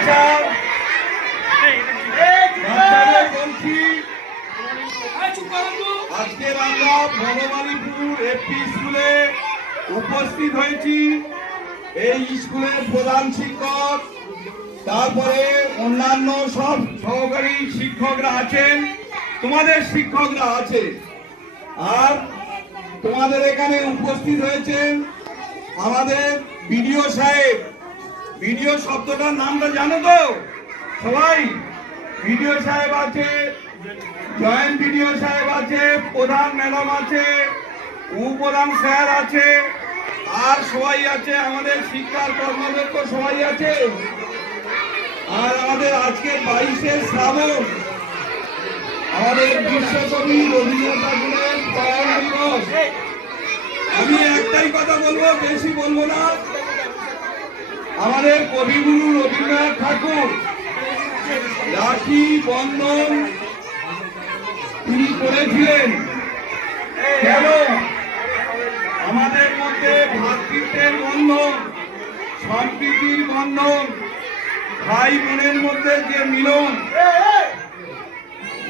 আচ্ছা বলছি, আজকের আমরা ভগবানীপুর এপি স্কুলে উপস্থিত হয়েছি। এই স্কুলের প্রধান শিক্ষক, তারপরে অন্যান্য সব সহকারী শিক্ষকরা আছেন, তোমাদের শিক্ষকরা আছে, আর তোমাদের এখানে উপস্থিত হয়েছেন আমাদের বিডিও সাহেব। বিডিও শব্দটার নামটা জানো তো সবাই? বিডিও সাহেব আছে, জয়েন্ট বিডিও সাহেব আছে, প্রধান ম্যাডাম আছে, উপপ্রধান স্যার আছে, আর সবাই আছে, আমাদের শিক্ষার কর্মরত সবাই আছে। আর আমাদের আজকে 22শে শ্রাবণ, আমাদের বিশ্বকবি রবীন্দ্রনাথ ঠাকুরের প্রয়াণ দিবস। আমি একটাই কথা বলবো, বেশি বলবো না। আমাদের কবিগুরু রবীন্দ্রনাথ ঠাকুর রাখি বন্ধন তিনি করেছিলেন কেন? আমাদের মধ্যে ভ্রাতৃত্বের বন্ধন, সম্প্রীতির বন্ধন, ভাই বোনের মধ্যে যে মিলন,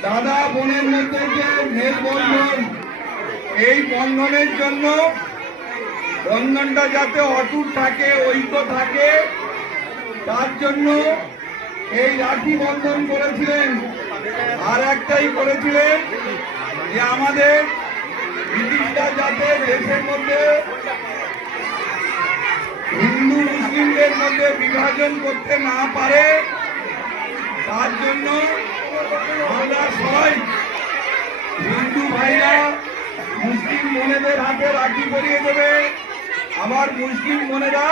দাদা বোনের মধ্যে যে মেলবন্ধন, এই বন্ধনের জন্য, বন্ধনটা যাতে অটুট থাকে, ঐক্য থাকে, তার জন্য এই রাখি বন্ধন করেছিলেন। আর একটাই করেছিলেন যে আমাদের ব্রিটিশরা যাতে দেশের মধ্যে হিন্দু মুসলিমদের মধ্যে বিভাজন করতে না পারে, তার জন্য আমরা সবাই হিন্দু ভাইরা মুসলিম বোনেদের হাতে রাখি পরিয়ে দেবে, আবার মুসলিম বোনেরা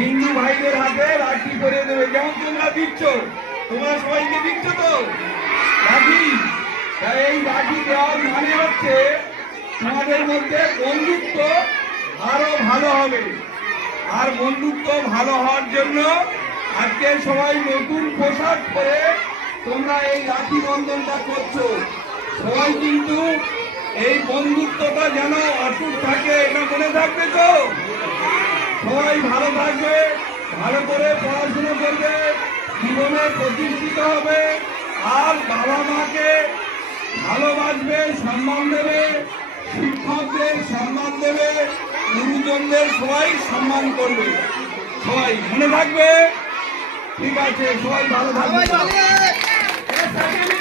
হিন্দু ভাইদের হাতে রাখি পরিয়ে দেবে। যেমন তোমরা দিচ্ছ, তোমরা সবাইকে দিচ্ছ তো রাখি। এই রাখি দেওয়ার মানে হচ্ছে তোমাদের মধ্যে বন্ধুত্ব আরো ভালো হবে। আর বন্ধুত্ব ভালো হওয়ার জন্য আজকে সবাই নতুন পোশাক পরে তোমরা এই রাখি বন্ধনটা করছো। সবাই কিন্তু এই বন্ধুত্বটা যেন অটুট থাকে, এটা মনে থাকবে তো? সবাই ভালো থাকবে, ভালো করে পড়াশোনা করবে, জীবনে প্রতিষ্ঠিত হবে, আর বাবা মাকে ভালোবাসবে, সম্মান দেবে, শিক্ষকদের সম্মান দেবে, গুরুজনদের সবাই সম্মান করবে। সবাই মনে থাকবে, ঠিক আছে? সবাই ভালো থাকবে। স্যার